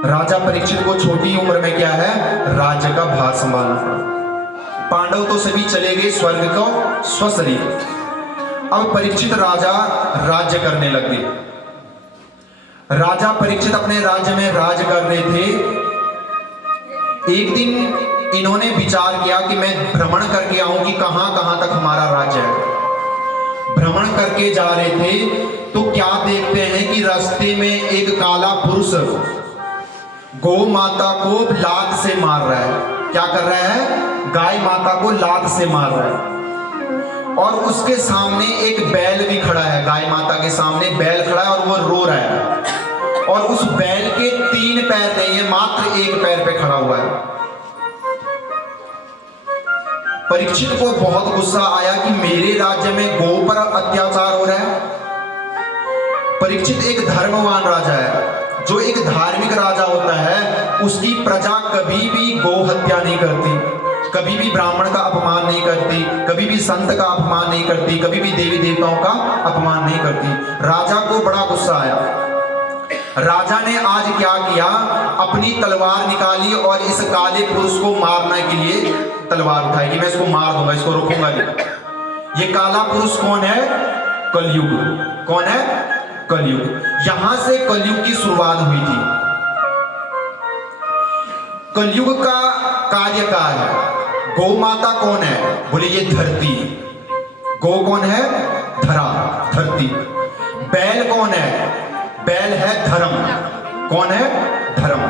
राजा परीक्षित को छोटी उम्र में क्या है, राज्य का भार संभालना पड़ा। पांडव तो सभी चले गए स्वर्ग को स्वशरीर। अब परीक्षित राजा राज्य करने लग गए। राजा परीक्षित अपने राज्य में राज कर रहे थे। एक दिन इन्होंने विचार किया कि मैं भ्रमण करके आऊं कि कहां कहां तक हमारा राज्य है। भ्रमण करके जा रहे थे तो क्या देखते हैं कि रास्ते में एक काला पुरुष गौ माता को लात से मार रहा है। क्या कर रहा है, गाय माता को लात से मार रहा है। और उसके सामने एक बैल भी खड़ा है, गाय माता के सामने बैल खड़ा है और वो रो रहा है। और उस बैल के 3 पैर नहीं है, मात्र 1 पैर पे खड़ा हुआ है। परीक्षित को बहुत गुस्सा आया कि मेरे राज्य में गौ पर अत्याचार हो रहा है। परीक्षित एक धर्मवान राजा है। जो एक धार्मिक राजा होता है उसकी प्रजा कभी भी गौ हत्या नहीं करती, कभी भी ब्राह्मण का अपमान नहीं करती, कभी भी संत का अपमान नहीं करती, कभी भी देवी देवताओं का अपमान नहीं करती। राजा को बड़ा गुस्सा आया। राजा ने आज क्या किया, अपनी तलवार निकाली और इस काले पुरुष को मारने के लिए तलवार उठाई कि मैं इसको मार दूंगा, इसको रोकूंगा नहीं। ये काला पुरुष कौन है, कलयुग। कौन है, कलयुग। यहां से कलयुग की शुरुआत हुई थी। कलयुग का कार्यकाल है। गौ माता कौन है, बोले ये धरती। गौ कौन है, धरा, धरती। बैल कौन है, बैल है धर्म। कौन है, धर्म।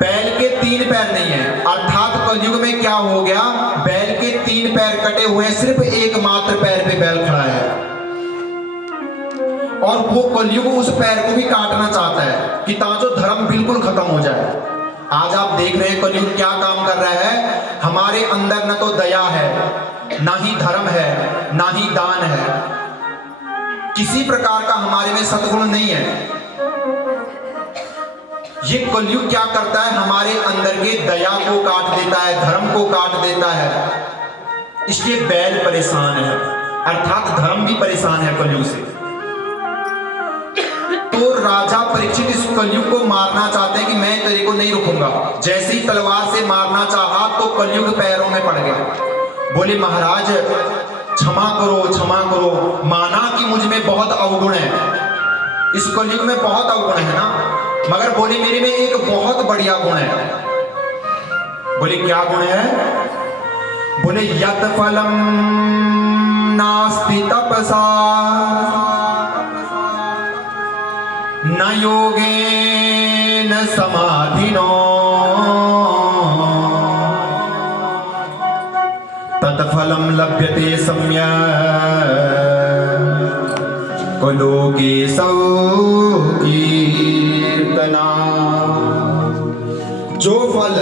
बैल के 3 पैर नहीं है, अर्थात कलयुग में क्या हो गया, बैल के 3 पैर कटे हुए हैं, सिर्फ एकमात्र पैर पे बैल खड़ा है। और वो कलयुग उस पैर को भी काटना चाहता है कि ताकि धर्म बिल्कुल खत्म हो जाए। आज आप देख रहे हैं कलयुग क्या काम कर रहा है। हमारे अंदर न तो दया है, ना ही धर्म है, ना ही दान है। किसी प्रकार का हमारे में सद्गुण नहीं है। ये कलयुग क्या करता है, हमारे अंदर के दया को काट देता है, धर्म को काट देता है। इसलिए बैल परेशान है, अर्थात धर्म भी परेशान है कलयुग से। तो राजा परीक्षित इस कलयुग को मारना चाहते हैं कि मैं तेरे को नहीं रुकूंगा। जैसे ही तलवार से मारना चाहा तो कलयुग पैरों में पड़ गया। बोले महाराज क्षमा करो, क्षमा करो, माना कि मुझ में बहुत अवगुण है, इस कलयुग में बहुत अवगुण है ना, मगर बोले मेरे में एक बहुत बढ़िया गुण है। बोले क्या गुण है, बोले यत् फलम नास्ति तपसा न योगेन समाधिनो तत्फलम लभ्यते सम्यक् लोके सौकीर्तना। जो फल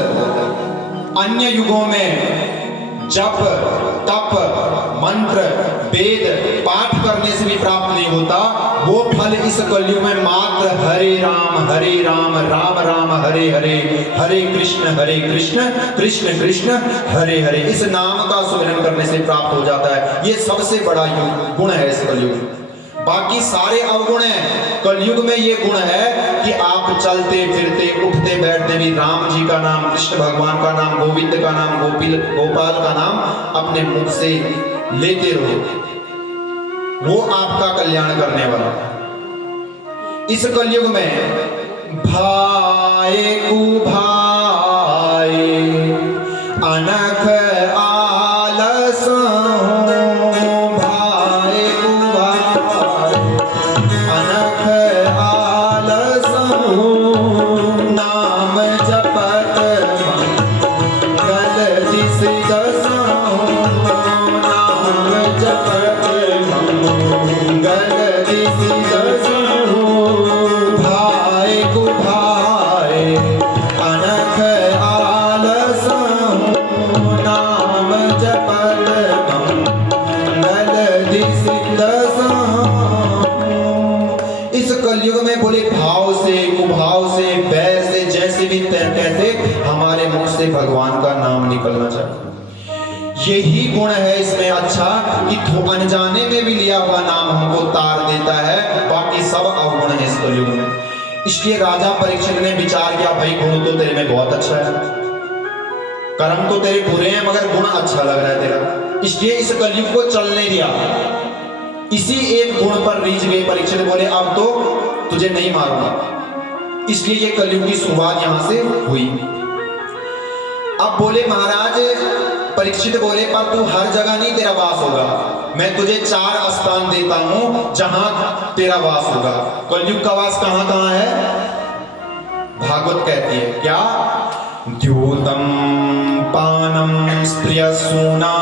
अन्य युगों में जप, तप, मंत्र, वेद पाठ करने से भी प्राप्त नहीं होता, वो फल इस कलयुग में मात्र हरे राम, राम राम हरे हरे, हरे कृष्ण कृष्ण कृष्ण हरे हरे, इस नाम का सुमिरन करने से प्राप्त हो जाता है। ये सबसे बड़ा गुण है इस कलयुग में। बाकी सारे अवगुण हैं, कलयुग में ये गुण है कि आप चलते फिरते उठते बैठते भी राम जी का नाम, कृष्ण भगवान का नाम, गोविंद का नाम, गोपाल का नाम अपने मुख से लेते रहो, वो आपका कल्याण करने वाला। इस कलयुग में भाई कु भाई अनख आलस, भगवान का नाम निकलना चाहिए। यही गुण है इसमें अच्छा कि अनजाने में भी लिया हुआ नाम हमको तार देता है। बाकी सब अवगुण है इस कलयुग में। इसलिए राजा परीक्षित ने विचार किया, भाई गुण तो तेरे में बहुत अच्छा है, कर्म तो तेरे बुरे हैं मगर गुण अच्छा लग रहा है तेरा, इसलिए इस कलयुग को चलने दिया। इसी एक गुण पर रीझ गए परीक्षित, बोले अब तो तुझे नहीं मारूंगा। इसलिए ये कलयुग की शुरुआत यहां से हुई। अब बोले महाराज परीक्षित बोले, पर तू हर जगह नहीं तेरा वास होगा, मैं तुझे 4 स्थान देता हूं जहां तेरा वास होगा। कलयुग का वास कहां कहां है? भागवत कहती है क्या? द्यूतम पानम स्त्रियसूना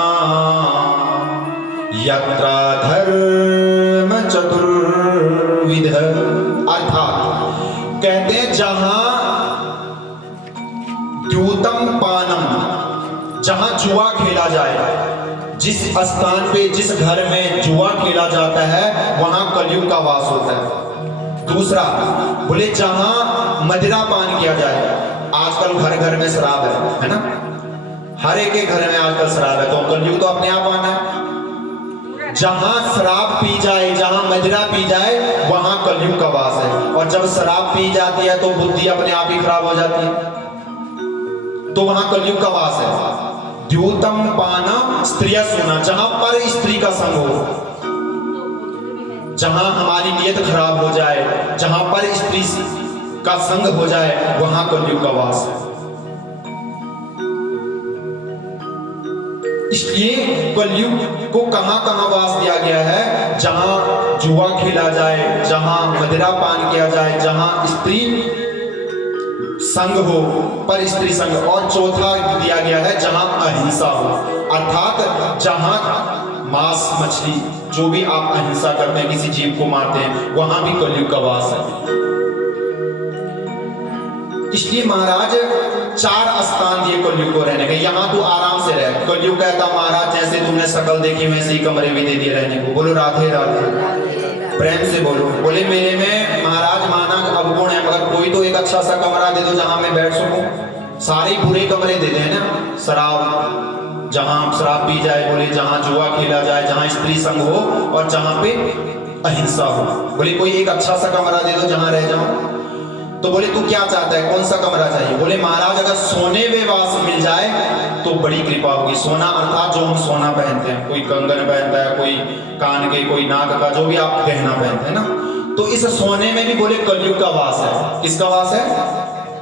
यत्र धर्म चतुर्विध। अर्थात कहते हैं जहां द्यूतम पानम, जहां जुआ खेला जाए, जिस स्थान पे जिस घर में जुआ खेला जाता है वहां कलयुग का वास होता है। दूसरा बोले जहां मदिरा पान किया जाए, आजकल घर घर में शराब है ना, हर एक के घर में आजकल शराब है, तो कलयुग तो अपने आप आना है। जहां शराब पी जाए, जहां मदिरा पी जाए वहां कलयुग का वास है। और जब शराब पी जाती है तो बुद्धि अपने आप ही खराब हो जाती है, तो वहां कलयुग का वास है। द्यूतम पाना स्त्रिया सुना, जहां पर स्त्री का संग हो, जहां हमारी नियत खराब हो जाए, जहां पर स्त्री का संग हो जाए वहां कलयुग का वास है। इसलिए कलयुग को कहां कहां वास दिया गया है? जहां जुआ खेला जाए, जहां मदिरा पान किया जाए, जहां स्त्री संग हो, पर स्त्री संग। और चौथा दिया गया है जहां अहिंसा हो, अर्थात जहां मांस मछली जो भी आप अहिंसा करते हैं, किसी जीव को मारते हैं, वहां भी कलयुग का वास है। इसलिए महाराज 4 स्थान दिए कलयुग को रहने के, यहां तू आराम से रह। कलयुग कहता महाराज जैसे तुमने शकल देखी वैसे ही कमरे भी दे दिए रहने को। बोलो राधे राधे, प्रेम से बोलो। बोले मेरे में महाराज माना अवगुण है, मगर कोई तो एक अच्छा सा कमरा दे दो जहां मैं बैठ सकूं। सारे बुरे कमरे दे दे ना, शराब, जहां शराब पी जाए, बोले जहां जुआ खेला जाए, जहां स्त्री संग हो और जहां पे अहिंसा हो। बोले कोई एक अच्छा सा कमरा दे दो जहां रह जाऊं। तो बोले तू क्या चाहता है, कौन सा कमरा चाहिए? बोले महाराज अगर सोने में वास मिल जाए तो बड़ी कृपा होगी। सोना अर्थात जो हम सोना पहनते हैं, कोई कंगन पहनता है, कोई कान के, कोई नाक का, जो भी आप गहना पहनते हैं ना, तो इस सोने में भी बोले कलयुग का वास है। किसका वास है?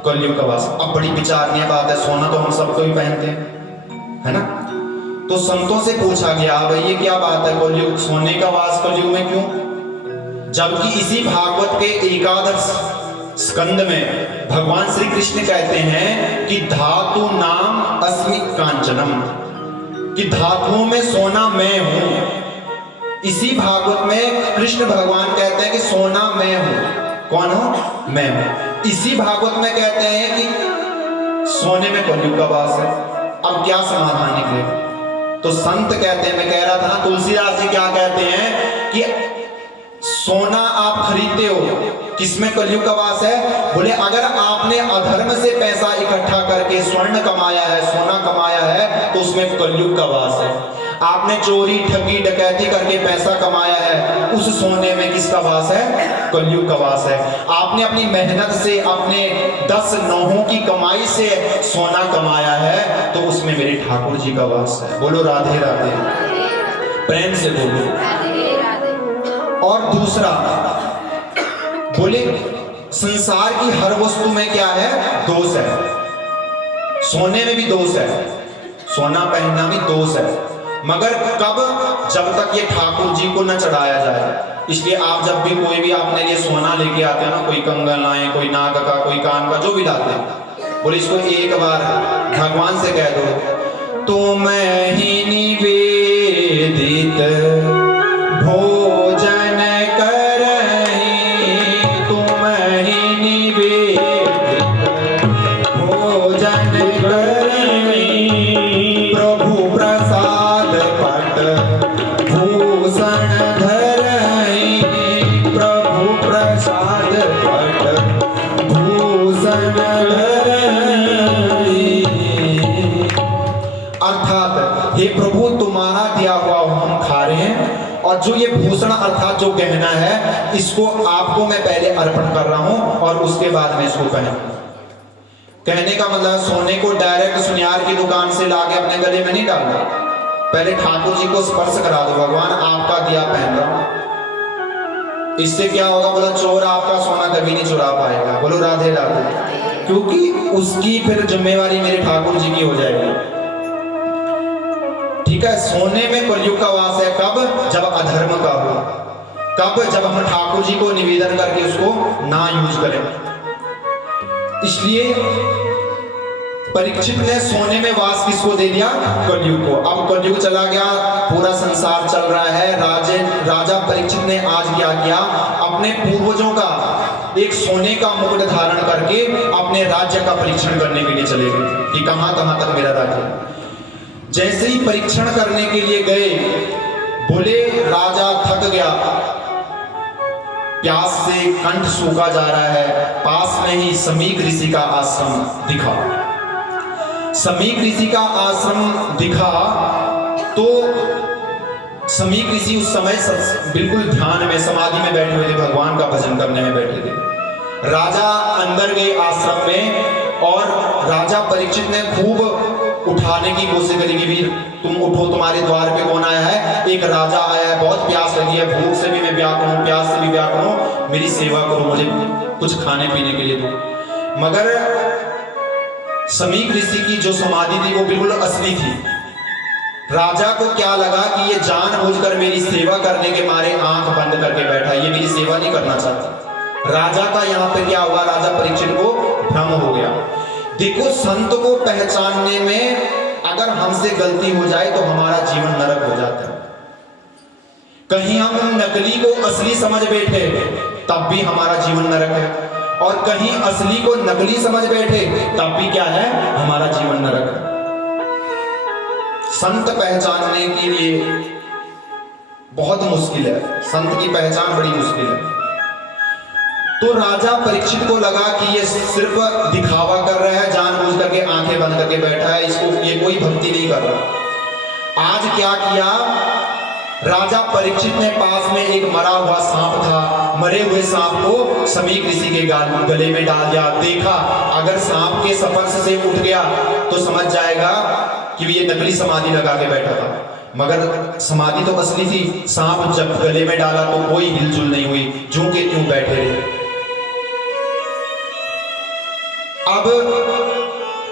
कलयुग का वास। अब बड़ी विचारणीय बात है, सोना तो हम सबको ही पहनते हैं, है ना। तो संतों से पूछा गया भाई ये क्या बात है, कलयुग सोने का वास कलयुग में क्यों? जबकि इसी भागवत के 11 स्कंद में भगवान श्री कृष्ण कहते हैं कि धातु नाम अस्मि कांचनम, कि धातुओं में सोना मैं हूं। इसी भागवत में कृष्ण भगवान कहते हैं कि सोना मैं हूं। कौन हो? मैं हूं। इसी भागवत में कहते हैं कि सोने में कलयुग का वास है। अब क्या समाधान निकले? तो संत कहते हैं, मैं कह रहा था ना तुलसीदास जी क्या कहते हैं कि सोना आप खरीदते हो, किसमें कलयुग का वास है? बोले अगर आपने अधर्म से पैसा इकट्ठा करके स्वर्ण कमाया है, सोना कमाया है, तो उसमें कलयुग का वास है। आपने चोरी ठगी डकैती करके पैसा कमाया है, उस सोने में किसका वास है? कलयुग का वास है। आपने अपनी मेहनत से, अपने 10 नौहों की कमाई से सोना कमाया है, तो उसमें मेरे ठाकुर जी का वास है। बोलो राधे राधे, प्रेम से बोलो। और दूसरा बोले संसार की हर वस्तु में क्या है? दोष है। सोने में भी दोष है, सोना पहनना भी दोष है, मगर कब? जब तक ये ठाकुर जी को न चढ़ाया जाए। इसलिए आप जब भी कोई भी अपने लिए सोना लेके आते हैं ना, कोई कंगन लाए, कोई नाक का, कोई कान का, जो भी लाते हैं, बोले इसको एक बार भगवान से कह दो, तो मैं ही निवेदित भोजन जो ये भूषण अर्थात जो गहना है, इसको आपको मैं पहले अर्पण कर रहा हूं और उसके बाद में इसको पहनूंगा। कहने का मतलब सोने को डायरेक्ट सुनियार की दुकान से लाके अपने गले में नहीं डालना, पहले ठाकुर जी को स्पर्श करा दो, भगवान आपका दिया पहन रहा हूं। इससे क्या होगा? बोला चोर आपका सोना कभी नहीं चुरा पाएगा। बोलो राधे राधे। क्योंकि उसकी फिर जिम्मेवारी मेरे ठाकुर जी की हो जाएगी। ठीक है, सोने में कलयुग का वास है। कब? जब अधर्म का हो। कब? जब हम ठाकुर जी को निवेदन करके उसको ना यूज करें। इसलिए परीक्षित ने सोने में वास किसको दे दिया? कलयुग को। अब कलयुग चला गया, पूरा संसार चल रहा है। राजा परीक्षित ने आज क्या किया? अपने पूर्वजों का एक सोने का मुकुट धारण करके अपने राज्य का परीक्षण करने के लिए चले गए कि कहां कहां तक मेरा राज्य। जैसे ही परीक्षण करने के लिए गए, बोले राजा थक गया, प्यास से कंठ सूखा जा रहा है। पास में ही समीक ऋषि का आश्रम दिखा। समीक ऋषि का आश्रम दिखा तो समीक ऋषि उस समय बिल्कुल ध्यान में, समाधि में बैठे हुए थे, भगवान का भजन करने में बैठे थे। राजा अंदर गए आश्रम में और राजा परीक्षित ने खूब उठाने की कोशिश करी कि भी तुम उठो, तुम्हारे द्वार पे कौन आया है? एक राजा आया है, बहुत प्यास लगी है, भूख से भी मैं व्याकुल हूं, प्यास से भी व्याकुल हूं, मेरी सेवा करो, मुझे कुछ खाने पीने के लिए दो। मगर समीक ऋषि की जो समाधि थी वो बिल्कुल असली थी। राजा को क्या लगा कि ये जानबूझकर मेरी सेवा करने के मारे आंख बंद करके बैठा, ये मेरी सेवा नहीं करना चाहता। राजा का यहाँ पे क्या हुआ? राजा परीक्षित को भ्रम हो गया। देखो, संत को पहचानने में अगर हमसे गलती हो जाए तो हमारा जीवन नरक हो जाता है। कहीं हम नकली को असली समझ बैठे तब भी हमारा जीवन नरक है, और कहीं असली को नकली समझ बैठे तब भी क्या है? हमारा जीवन नरक है। संत पहचानने के लिए बहुत मुश्किल है, संत की पहचान बड़ी मुश्किल है। तो राजा परीक्षित को लगा कि ये सिर्फ दिखावा कर रहा है, जानबूझ करके आंखें बंद करके बैठा है, इसको ये कोई भक्ति नहीं कर रहा। आज क्या किया? राजा परीक्षित ने पास में एक मरा हुआ सांप था, मरे हुए सांप को समीक ऋषि के गले में डाल दिया। देखा, अगर सांप के स्पर्श से उठ गया तो समझ जाएगा कि ये नकली समाधि लगा के बैठा था, मगर समाधि तो असली थी। सांप जब गले में डाला तो कोई हिलजुल नहीं हुई, जो के त्यों बैठे रहे। अब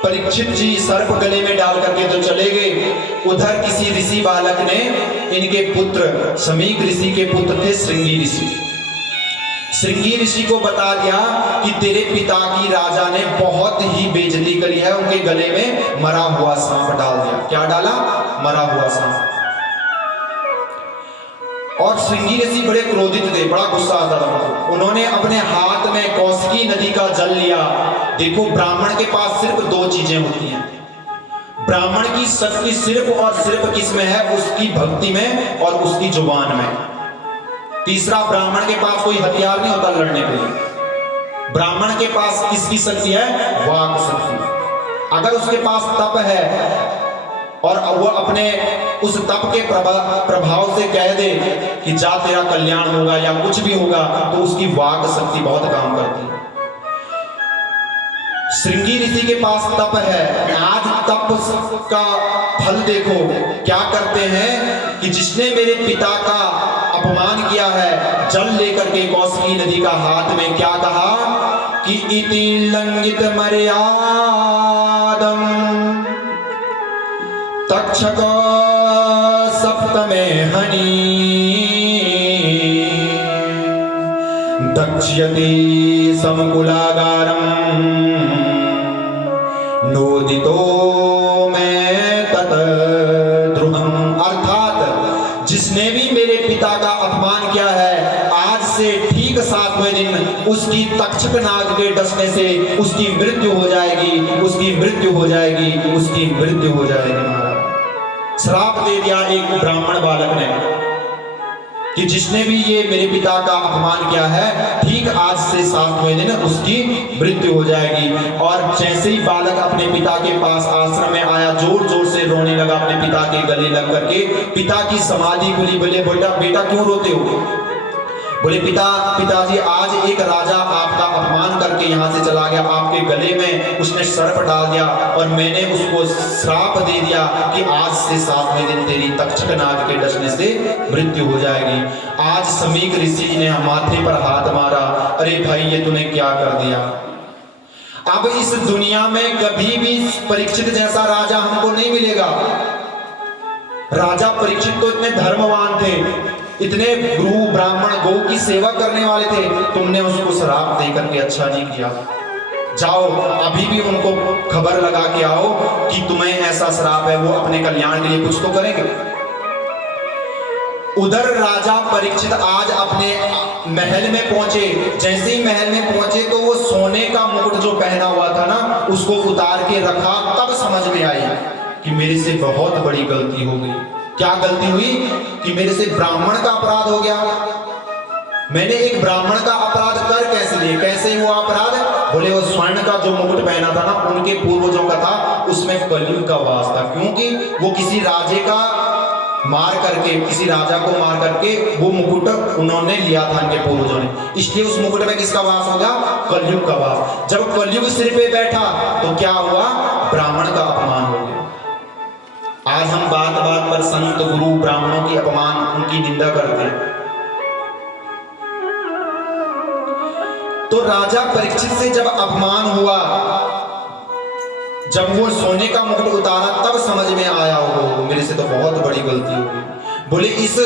परीक्षित जी सर्प गले में डाल करके तो चले गए। उधर किसी ऋषि बालक ने इनके पुत्र, समीक ऋषि के पुत्र थे श्रृंगी ऋषि, श्रृंगी ऋषि को बता दिया कि तेरे पिता की राजा ने बहुत ही बेइज्जती करी है, उनके गले में मरा हुआ सांप डाल दिया। क्या डाला? मरा हुआ सांप। और श्रृंगी ऋषि बड़े क्रोधित थे, बड़ा गुस्सा आता था। उन्होंने अपने हाथ में कौशिकी नदी का जल लिया। देखो, ब्राह्मण के पास सिर्फ दो चीजें होती हैं। ब्राह्मण की शक्ति सिर्फ और सिर्फ किसमें है? उसकी भक्ति में और उसकी जुबान में। तीसरा, ब्राह्मण के पास कोई हथियार नहीं होता लड़ने के लिए। ब्राह्मण के पास किसकी शक्ति है? वाक शक्ति। अगर उसके पास तप है और वो अपने उस तप के प्रभाव से कह दे कि जा तेरा कल्याण होगा या कुछ भी होगा, तो उसकी वाक शक्ति बहुत काम करती है। श्रृंगी ऋषि के पास तप है। आज तप का फल देखो, क्या करते हैं कि जिसने मेरे पिता का अपमान किया है, जल लेकर के कौशिकी नदी का हाथ में क्या कहा कि इति लंघित मर्यादम तक्षक सप्तमे हनि दक्ष्यति समकुलागारम नोदितो में तत ध्रुवम। अर्थात जिसने भी मेरे पिता का अपमान किया है, आज से ठीक 7वें दिन उसकी तक्षक नाग के डसने से उसकी मृत्यु हो जाएगी, उसकी मृत्यु हो जाएगी, उसकी मृत्यु हो जाएगी। श्राप दे दिया एक ब्राह्मण बालक ने कि जिसने भी ये मेरे पिता का अपमान किया है, ठीक आज से 7वें दिन उसकी मृत्यु हो जाएगी। और जैसे ही बालक अपने पिता के पास आश्रम में आया, जोर जोर से रोने लगा, अपने पिता के गले लग करके। पिता की समाधि खुली। बोले बेटा क्यों रोते हो? बोले पिताजी, आज एक राजा आपका अपमान कर करके यहाँ से चला गया, आपके गले में उसने सर्प डाल दिया और मैंने उसको श्राप दे दिया कि आज से 7वें दिन तेरी तक्षक नाग के डसने से मृत्यु हो जाएगी। आज समीक ऋषि ने माथे पर हाथ मारा, अरे भाई ये तूने क्या कर दिया। अब इस दुनिया में कभी भी परीक्षित जैसा राजा हमको नहीं मिलेगा। राजा परीक्षित तो इतने धर्मवान थे, इतने गुरु ब्राह्मण गौ की सेवा करने वाले थे, तुमने उसको श्राप दे करके अच्छा नहीं किया। जाओ अभी भी उनको खबर लगा के आओ कि तुम्हें ऐसा श्राप है, वो अपने कल्याण के लिए कुछ तो करेंगे। उधर राजा परीक्षित आज अपने महल में पहुंचे। जैसे ही महल में पहुंचे तो वो सोने का मुकुट जो पहना हुआ था ना, उसको उतार के रखा। तब समझ में आई कि मेरे से बहुत बड़ी गलती हो गई। क्या गलती हुई कि मेरे से ब्राह्मण का अपराध हो गया। मैंने एक ब्राह्मण का अपराध कर कैसे लिए, कैसे वो अपराध, बोले वो स्वर्ण का जो मुकुट पहना था ना, उनके पूर्वजों का था, उसमें कलयुग का वास था। क्योंकि वो किसी राजे का मार करके, किसी राजा को मार करके वो मुकुट उन्होंने लिया था उनके पूर्वजों ने, इसलिए उस मुकुट में किसका वास होगा, कलयुग का वास। जब कलयुग सिर पे बैठा तो क्या हुआ, ब्राह्मण का अपमान हो गया। आज हम बात बात पर संत गुरु ब्राह्मणों की अपमान, उनकी निंदा करते हैं। तो राजा परीक्षित से जब अपमान हुआ, जब वो सोने का मुकुट उतारा, तब समझ में आया हो मेरे से तो बहुत बड़ी गलती हो गई। बोले इस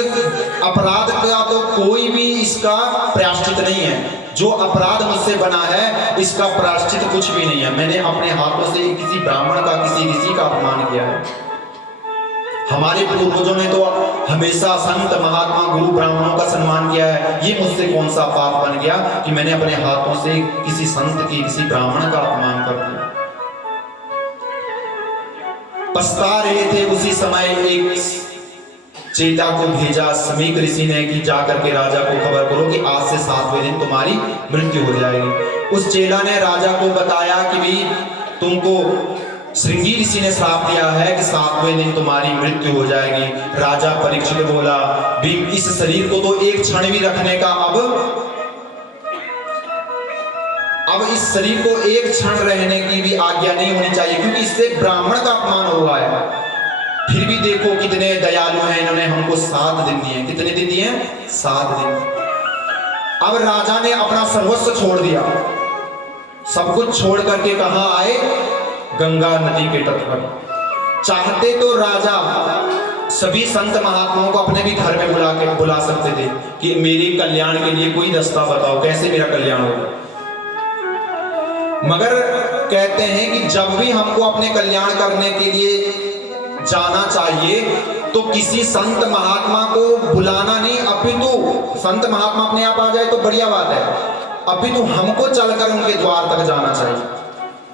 अपराध का तो कोई भी इसका प्रायश्चित नहीं है। जो अपराध मुझसे बना है इसका प्रायश्चित कुछ भी नहीं है। मैंने अपने हाथों से किसी ब्राह्मण का, किसी ऋषि का अपमान किया है। हमारे पूर्वजों ने तो हमेशा संत महात्मा गुरु ब्राह्मणों का सम्मान किया है। ये मुझसे कौन सा पाप बन गया कि मैंने अपने हाथों से किसी संत की, किसी ब्राह्मण का अपमान कर दिया। पछता रहे थे। उसी समय एक चेला को भेजा समीक ऋषि ने कि जाकर के राजा को खबर करो कि आज से 7वें दिन तुम्हारी मृत्यु हो जाएगी। उस चेला ने राजा को बताया कि भाई तुमको श्रृंगी ऋषि ने श्राप दिया है कि 7वें दिन तुम्हारी मृत्यु हो जाएगी। राजा परीक्षित बोला, भीम इस शरीर को तो एक क्षण भी रखने का अब इस शरीर को एक क्षण रहने की भी आज्ञा नहीं होनी चाहिए, क्योंकि इससे ब्राह्मण का अपमान हुआ है। फिर भी देखो कितने दयालु हैं, इन्होंने हमको 7 दिन दिए। कितने दिन दिए? 7 दिन। अब राजा ने अपना सर्वस्व छोड़ दिया, सब कुछ छोड़ करके कहां आए, गंगा नदी के तट पर। चाहते तो राजा सभी संत महात्माओं को अपने भी घर में बुला सकते थे कि मेरे कल्याण के लिए कोई रास्ता बताओ, कैसे मेरा कल्याण होगा। मगर कहते हैं कि जब भी हमको अपने कल्याण करने के लिए जाना चाहिए तो किसी संत महात्मा को बुलाना नहीं, अपितु संत महात्मा अपने आप आ जाए तो बढ़िया बात है, अपितु हमको चलकर उनके द्वार तक जाना चाहिए।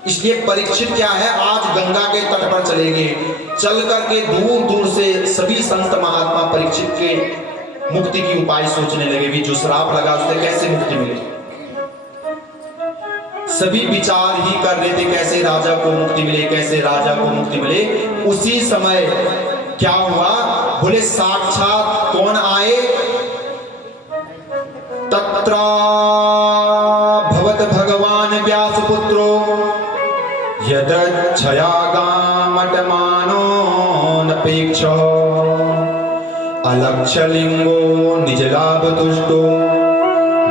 इसलिए परीक्षित क्या है, आज गंगा के तट पर चले गए, चल करके दूर दूर से सभी संत महात्मा परीक्षित के मुक्ति की उपाय सोचने लगे। भी जो श्राप लगा उससे कैसे मुक्ति मिले, सभी विचार ही कर रहे थे कैसे राजा को मुक्ति मिले, कैसे राजा को मुक्ति मिले। उसी समय क्या हुआ, बोले साक्षात कौन आए, तत्र भवत भगवान व्यास पुत्रो यदच्छयागामटमानो नपेक्ष अलक्षलिंगो निजलाभ तुष्टो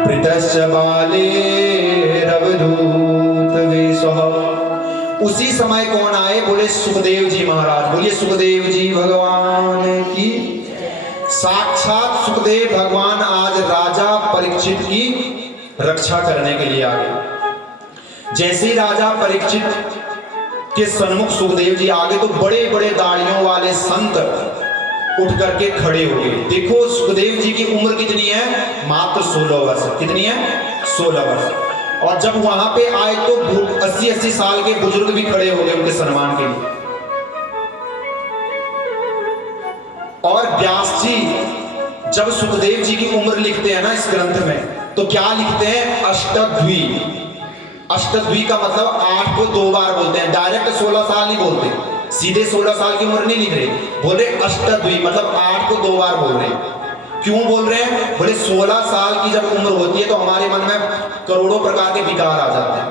वृतस्य बाले रवधूत वेशः। उसी समय कौन आए, बोले सुखदेव जी महाराज। बोलिए सुखदेव जी भगवान की। साक्षात सुखदेव भगवान आज राजा परीक्षित की रक्षा करने के लिए आ गए। जैसे ही राजा परीक्षित के सन्मुख सुखदेव जी आगे तो बड़े बड़े दाढ़ियों वाले संत उठ करके खड़े हो गए। देखो सुखदेव जी की उम्र कितनी है, मात्र 16 वर्ष। कितनी है? 16 वर्ष। और जब वहां पे आए तो 80-80 साल के बुजुर्ग भी खड़े हो गए उनके सम्मान के लिए। और व्यास जी जब सुखदेव जी की उम्र लिखते हैं ना इस ग्रंथ में, तो क्या लिखते हैं, अष्टद्वी। अष्टद्वी का मतलब 8 को 2 बार बोलते हैं, डायरेक्ट 16 साल नहीं बोलते, सीधे 16 साल की उम्र नहीं लिख रहे, बोले अष्टद्वी मतलब 8 को 2 बार बोल रहे। क्यों बोल रहे हैं? बोले 16 साल की जब उम्र होती है तो हमारे मन में करोड़ों प्रकार के विकार आ जाते हैं।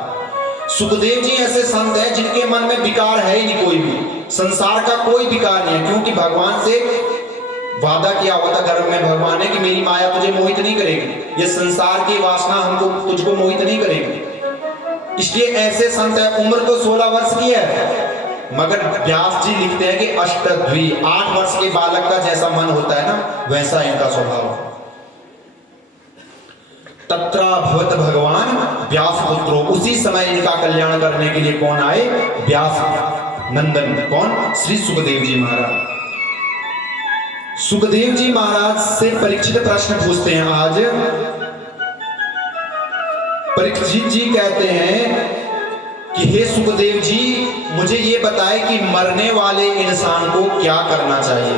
सुखदेव जी ऐसे संत हैं जिनके मन में विकार है ही नहीं, कोई भी संसार का कोई विकार नहीं है, क्योंकि भगवान से वादा किया हुआ था गर्भ में भगवान ने कि मेरी माया तुझे मोहित नहीं करेगी, ये संसार की वासना हमको तुझको मोहित नहीं करेगी। इसलिए ऐसे संत है। उम्र तो 16 वर्ष की है, मगर व्यास जी लिखते हैं कि अष्टद्वी 8 वर्ष के बालक का जैसा मन होता है ना, वैसा इनका स्वभाव। तत्रा भवत भगवान व्यास पुत्रो, उसी समय इनका कल्याण करने के लिए कौन आए? व्यास नंदन। कौन? श्री सुखदेव जी महाराज। सुखदेव जी महाराज से परीक्षित प्रश्न पूछते हैं आज। परीक्षित जी कहते हैं कि हे सुखदेव जी, मुझे ये बताए कि मरने वाले इंसान को क्या करना चाहिए।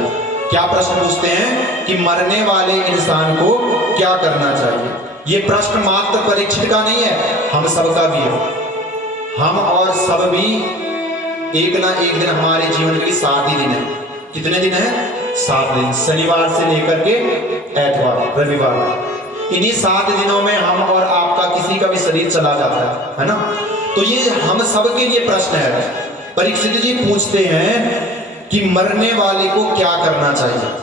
क्या प्रश्न पूछते हैं कि मरने वाले इंसान को क्या करना चाहिए। ये प्रश्न मात्र परीक्षित का नहीं है, हम सबका भी है। हम और सब भी एक ना एक दिन हमारे जीवन के 7 ही दिन है। कितने दिन है? 7 दिन। शनिवार से लेकर के एतवार, रविवार, इन्हीं 7 दिनों में हम और आपका किसी का भी शरीर चला जाता है ना। तो ये हम सबके लिए प्रश्न है। परीक्षित जी पूछते हैं कि मरने वाले को क्या करना चाहिए।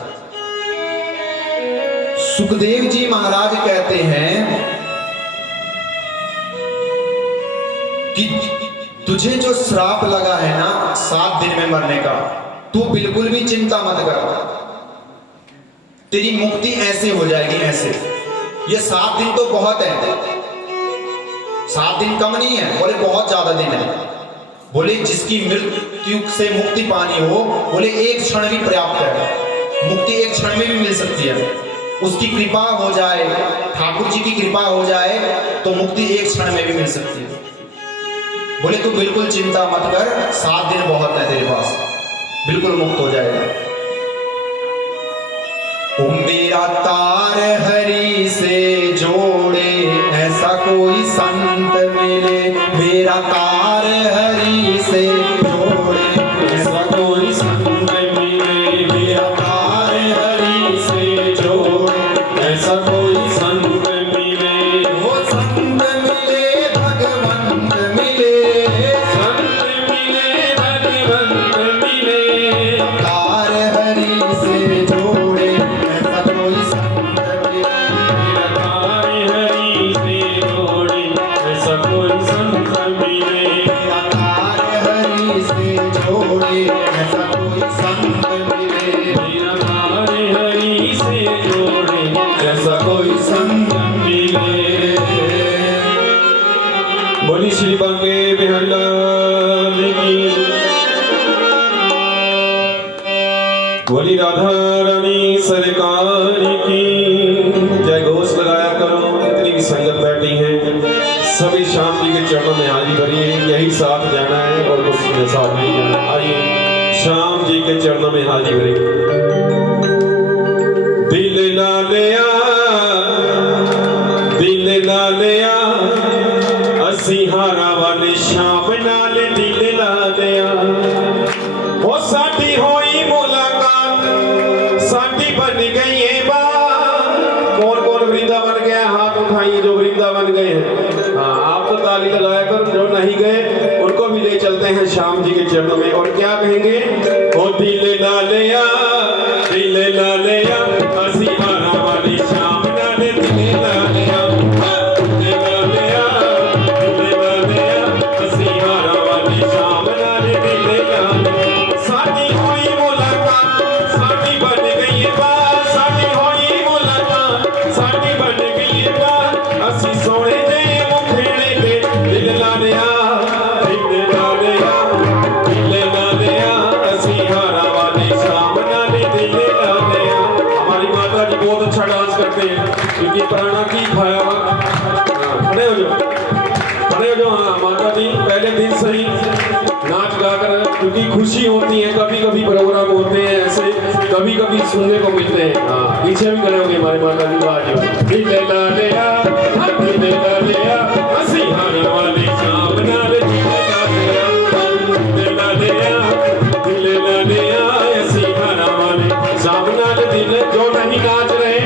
सुखदेव जी महाराज कहते हैं कि तुझे जो श्राप लगा है ना 7 दिन में मरने का, तू बिल्कुल भी चिंता मत कर, तेरी मुक्ति ऐसे हो जाएगी, ऐसे। ये 7 दिन तो बहुत है, 7 दिन कम नहीं है, बोले बहुत ज्यादा दिन है। बोले जिसकी मृत्यु से मुक्ति पानी हो, बोले एक क्षण भी पर्याप्त है, मुक्ति एक क्षण में भी मिल सकती है। उसकी कृपा हो जाए, ठाकुर जी की कृपा हो जाए तो मुक्ति एक क्षण में भी मिल सकती है। बोले तू बिल्कुल चिंता मत कर, 7 दिन बहुत है तेरे पास, बिल्कुल मुक्त हो जाएगा। ओ मेरा तार हरि से जोड़े, ऐसा कोई संत मिले, मेरा तार हरि से जोड़े, ऐसा कोई संत मिले, मेरा तार हरि से जोड़े, ऐसा कोई संत मिले। वो संत मिले भगवंत मिले, संत मिले भगवंत मिले, तार हरि से जोड़े, ऐसा कोई संत मिले, मेरा तार हरि से जोड़े, ऐसा कोई संत मिले, मेरा तार हरि से जोड़े, ऐसा कोई संत मिले, मेरा तार हरि से जोड़े, ऐसा कोई संत मिले। बोली श्री बांके बिहारी लाल की, बोली राधा रानी सरकार की जय। घोष लगाया करो। इतनी भी संगत बैठी है, सभी श्याम जी के चरणों में हाजिर भरिए। यही साथ जाना है और कुछ साथ नहीं जाना। आइए श्याम जी के चरणों में हाजिर भरिए। दिल ना लिया, दिल ना लिया, असी हारा वाले श्याम नाल दिल ना लिया। ओ साडी होई मुलाकात, साडी बन गई है बात। कौन कौन वृंदावन गया हाथ उठाइए जो वृंदावन गए हैं। हाँ, आप तो ताली लगाया करो, जो नहीं गए उनको भी ले चलते हैं श्याम जी के चरणों में। और क्या कहेंगे? ओ दिल ना लिया, दिल ना लिया, असी हारा वाली श्याम नाल दिल ना लिया। दिल ना लिया, दिल ना लिया, असी हारा वाली श्याम नाल दिल ना लिया। साडी होई मुलाकात, साडी बन गई है बात, साडी होई मुलाकात, साडी बन गई है बात। असी सोने दे मुखेड़े दे दिल ना लिया, दिल ना लिया, दिल ना लिया, असी हारा वाली श्याम नाल दिल ना लिया। हमारी माता जी बहुत अच्छा डांस करते हैं, क्योंकि पुराना की खाया हुआ। खड़े हो जाओ, खड़े हो जाओ। हाँ माता जी पहले दिन से ही नाच गाकर, क्योंकि खुशी होती है। कभी कभी प्रोग्राम होते हैं ऐसे, कभी कभी सुनने को मिलते हैं। हाँ पीछे भी खड़े होंगे हमारी माता जी। आज दिल ना लिया, दिल ना लिया, हंसी हारा वाली श्याम नाल दिल ना लिया, दिल ना लिया, दिल ना लिया, हंसी हारा वाली श्याम नाल दिल। जो नहीं नाच रहे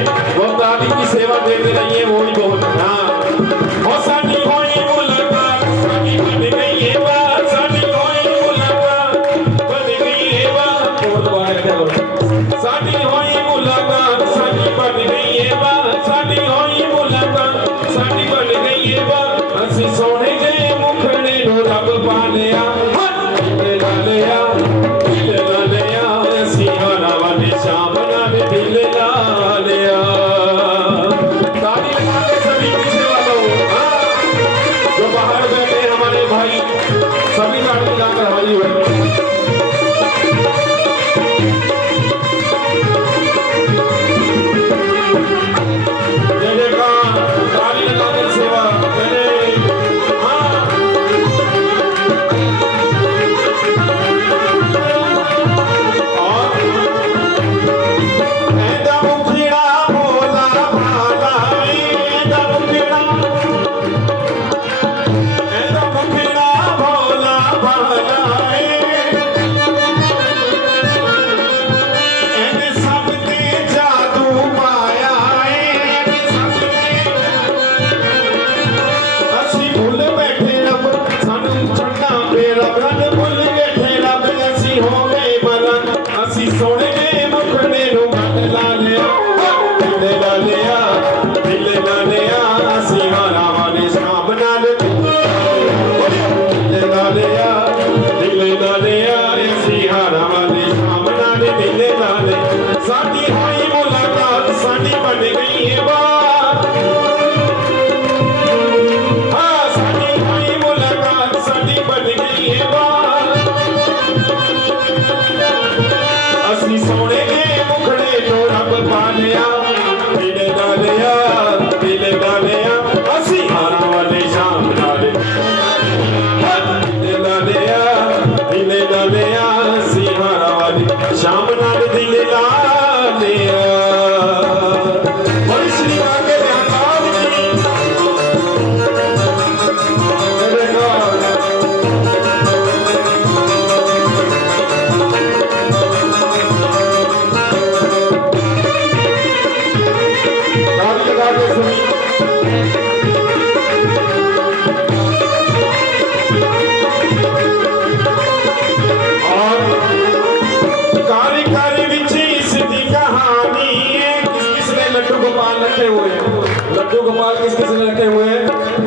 लड्डू गोपाल किस किस ने रखे हुए हैं?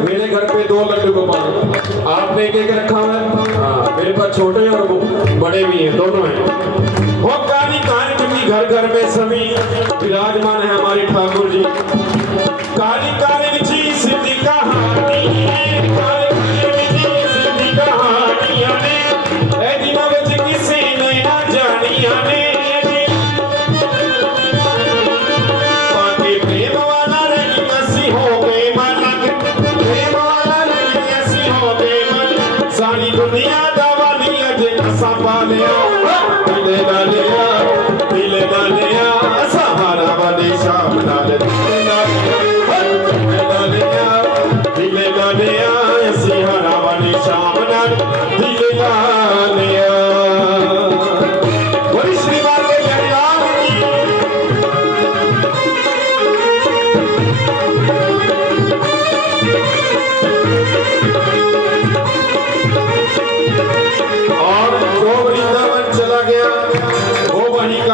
मेरे घर पे 2 लड्डू गोपाल, आपने एक रखा है। हाँ, मेरे पास छोटे और बड़े भी हैं, दोनों हैं। वो काली काली चुकी घर घर में सभी विराजमान है हमारे ठाकुर जी। काली काली विची सिद्धि कहानी है, काली काली विची सिद्धि कहानी है, ए दिना विच किसे नहीं ना जानिया ने। सारी दुनिया दवानी अज असा पालिया, दिले डालिया, दिले डालिया, असा हारा वाली शाम नाल दिले डालिया, दिले डालिया, असी हारा वाली शाम नाल दिले डालिया। बड़ी श्रीमान के प्यार की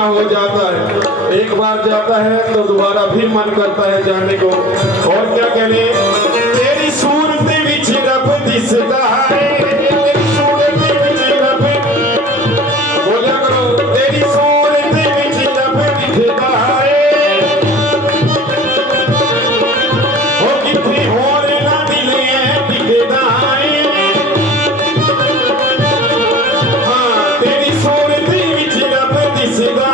हो जाता है। एक बार जाता है तो दोबारा फिर मन करता है जाने को। और क्या कहने, तेरी सूरत विच रब दिसदा है, तेरी सूरत विच रब, बोलिया करो, तेरी सूरत विच रब दिसदा है, ओ किथे होर ना दिल है दिखदा है। हाँ, तेरी सूरत विच रब दिसदा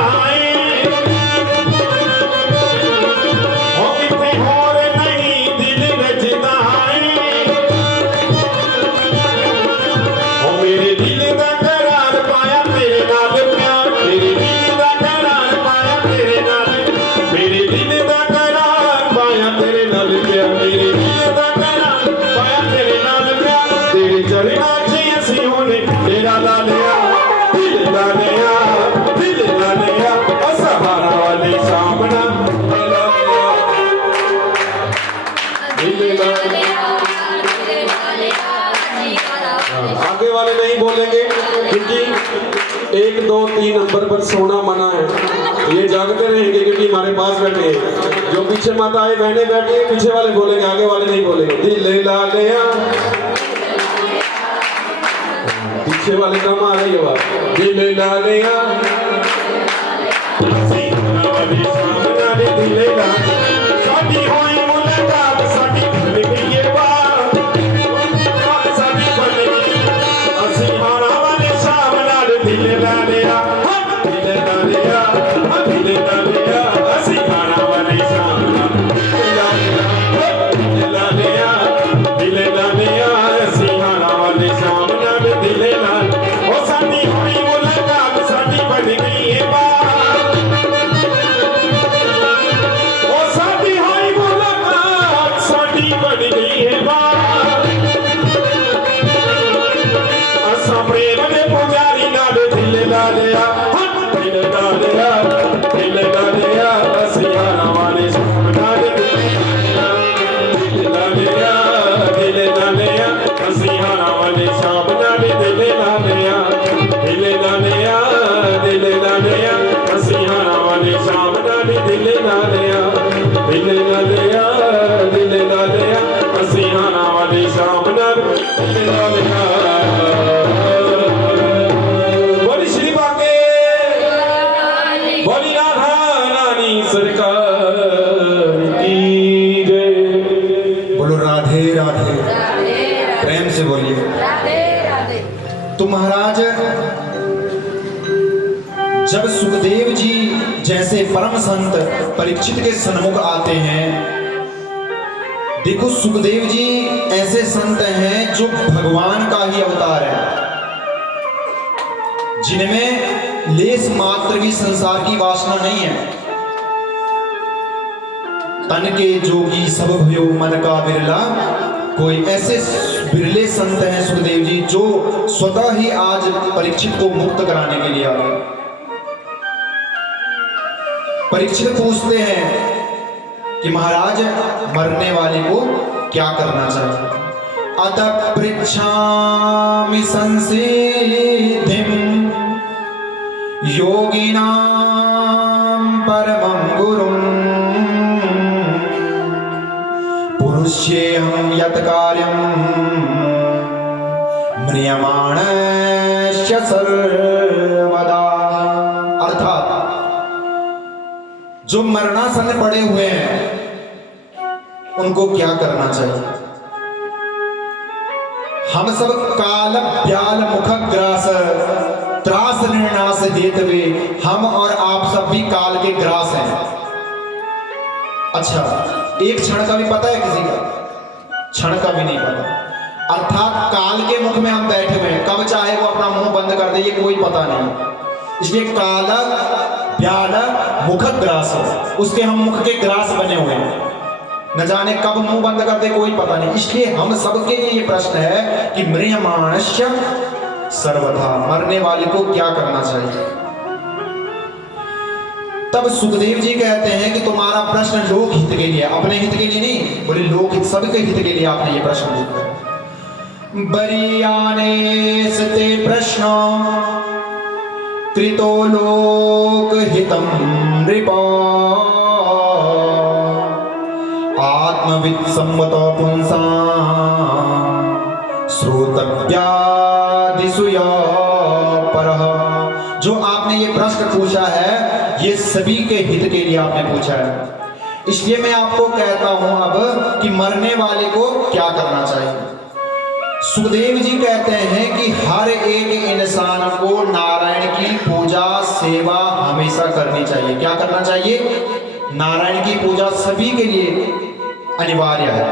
आगे वाले नहीं बोलेंगे क्योंकि 1, 2, 3 नंबर पर सोना मना है। ये जागते रहेंगे क्योंकि हमारे पास बैठे हैं। जो पीछे माता है बहने बैठी है, पीछे वाले बोलेंगे, आगे वाले नहीं बोलेंगे। दिल ला लिया, पीछे वाले कम आ रही है, दिल ला लिया, शादी होई मुलाकात साडी बन गई है बात, साडी बन गई असी हारा वाले शाम नाल दिल ला लिया, दिल ला लिया, दिल ला लिया, असी हारा वाले शाम नाल दिल ला लिया, दिल ला लिया, असी हारा वाले शाम नाल दिल ला, ओ साडी होई मुलाकात साडी बन गई है बात। दिल ला लिया, असी हारा वाली शाम नाल दिल ला लिया। बोलिए। राधे राधे। तो महाराज जब सुखदेव जी जैसे परम संत परीक्षित के सन्मुख आते हैं, देखो सुखदेव जी ऐसे संत हैं जो भगवान का ही अवतार है, जिनमें लेस मात्र भी संसार की वासना नहीं है। तन के जोगी सब भयो मन का बिरला, कोई ऐसे बिरले संत हैं सुखदेव जी जो स्वतः ही आज परीक्षित को मुक्त कराने के लिए आ गए। परीक्षित पूछते हैं कि महाराज मरने वाले को क्या करना चाहिए? अतः पृच्छामि संसिद्धिं योगिनां परमं गुरुं पुरुषेऽहं यत् कार्यं म्रियमाणस्य सर्वदा। अर्थात जो मरणासन पड़े हुए हैं उनको क्या करना चाहिए? हम सब काल ब्याल मुख ग्रास त्रास निर्णास देते हुए, हम और आप सब भी काल के ग्रास हैं। अच्छा, एक क्षण का भी पता है किसी का? क्षण का भी नहीं पता। अर्थात काल के मुख में हम बैठे हुए हैं, कब चाहे वो अपना मुंह बंद कर दे ये कोई पता नहीं। इसलिए काल ब्याल मुख ग्रास, उसके हम मुख के ग्रास बने हुए हैं, न जाने कब मुंह बंद कर दे कोई पता नहीं। इसलिए हम सबके लिए ये प्रश्न है कि म्रियमाणस्य सर्वथा, मरने वाले को क्या करना चाहिए? तब सुखदेव जी कहते हैं कि तुम्हारा प्रश्न लोक हित के लिए, अपने हित के लिए नहीं, बोले लोक हित, सबके हित के लिए आपने ये प्रश्न पूछा है। बरीयाने सते प्रश्न कृतो लोक हितम नृपा, आत्मवित् सम्मत पुंसा श्रोतव्यादिषु या परः। जो आपने ये प्रश्न पूछा है ये सभी के हित के लिए आपने पूछा है। इसलिए मैं आपको कहता हूं अब कि मरने वाले को क्या करना चाहिए। सुखदेव जी कहते हैं कि हर एक इंसान को नारायण की पूजा सेवा हमेशा करनी चाहिए। क्या करना चाहिए? नारायण की पूजा सभी के लिए अनिवार्य है।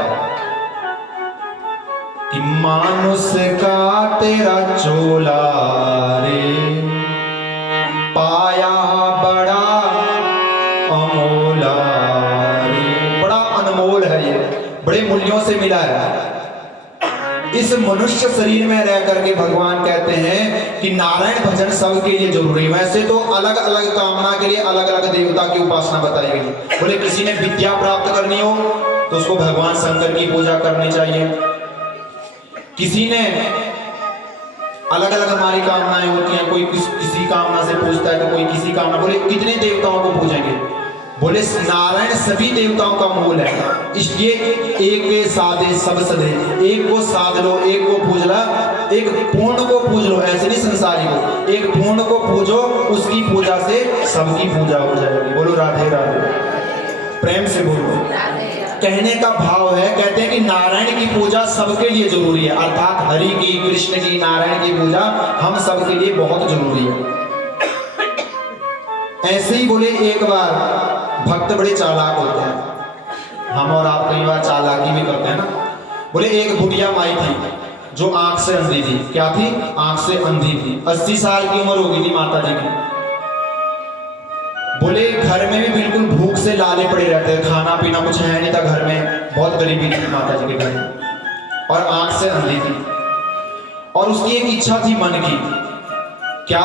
कि मानुष का तेरा चोला रे पाया बड़ा अमोला रे, बड़ा अनमोल है ये, बड़े मूल्यों से मिला है। इस मनुष्य शरीर में रह करके भगवान कहते हैं कि नारायण भजन सबके लिए जरूरी है। वैसे तो अलग अलग कामना के लिए अलग अलग देवता की उपासना बताई गई। बोले किसी ने विद्या प्राप्त करनी हो तो उसको भगवान शंकर की पूजा करनी चाहिए। किसी ने अलग अलग हमारी कामनाएं होती हैं, कोई किसी कामना से पूछता है तो कोई किसी कामना। बोले कितने देवताओं को पूजेंगे? बोले नारायण सभी देवताओं का मूल है। इसलिए एक के साधे सब सदे, एक को साध लो, एक को पूज ला, एक पूर्ण को पूज लो, ऐसे नहीं संसारी को, एक पूर्ण को पूजो, उसकी पूजा से सबकी पूजा हो जाएगी। बोलो राधे राधे, प्रेम से बोलो। कहने का भाव है, कहते हैं कि नारायण की पूजा सबके लिए जरूरी है, अर्थात हरि की, कृष्ण की, नारायण की पूजा हम सबके लिए बहुत जरूरी है। ऐसे ही बोले एक बार भक्त बड़े चालाक होते हैं, हम और आप कई बार चालाकी भी करते हैं ना। बोले एक बुढ़िया माई थी जो आंख से अंधी थी। क्या थी? आंख से अंधी थी। 80 साल की उम्र हो गई थी माता जी की। बोले घर में भी बिल्कुल भूख से लाले पड़े रहते, खाना पीना कुछ है नहीं था घर में, बहुत गरीबी थी माता जी के घर में, और आंख से अंधी थी। और उसकी एक इच्छा थी मन की, क्या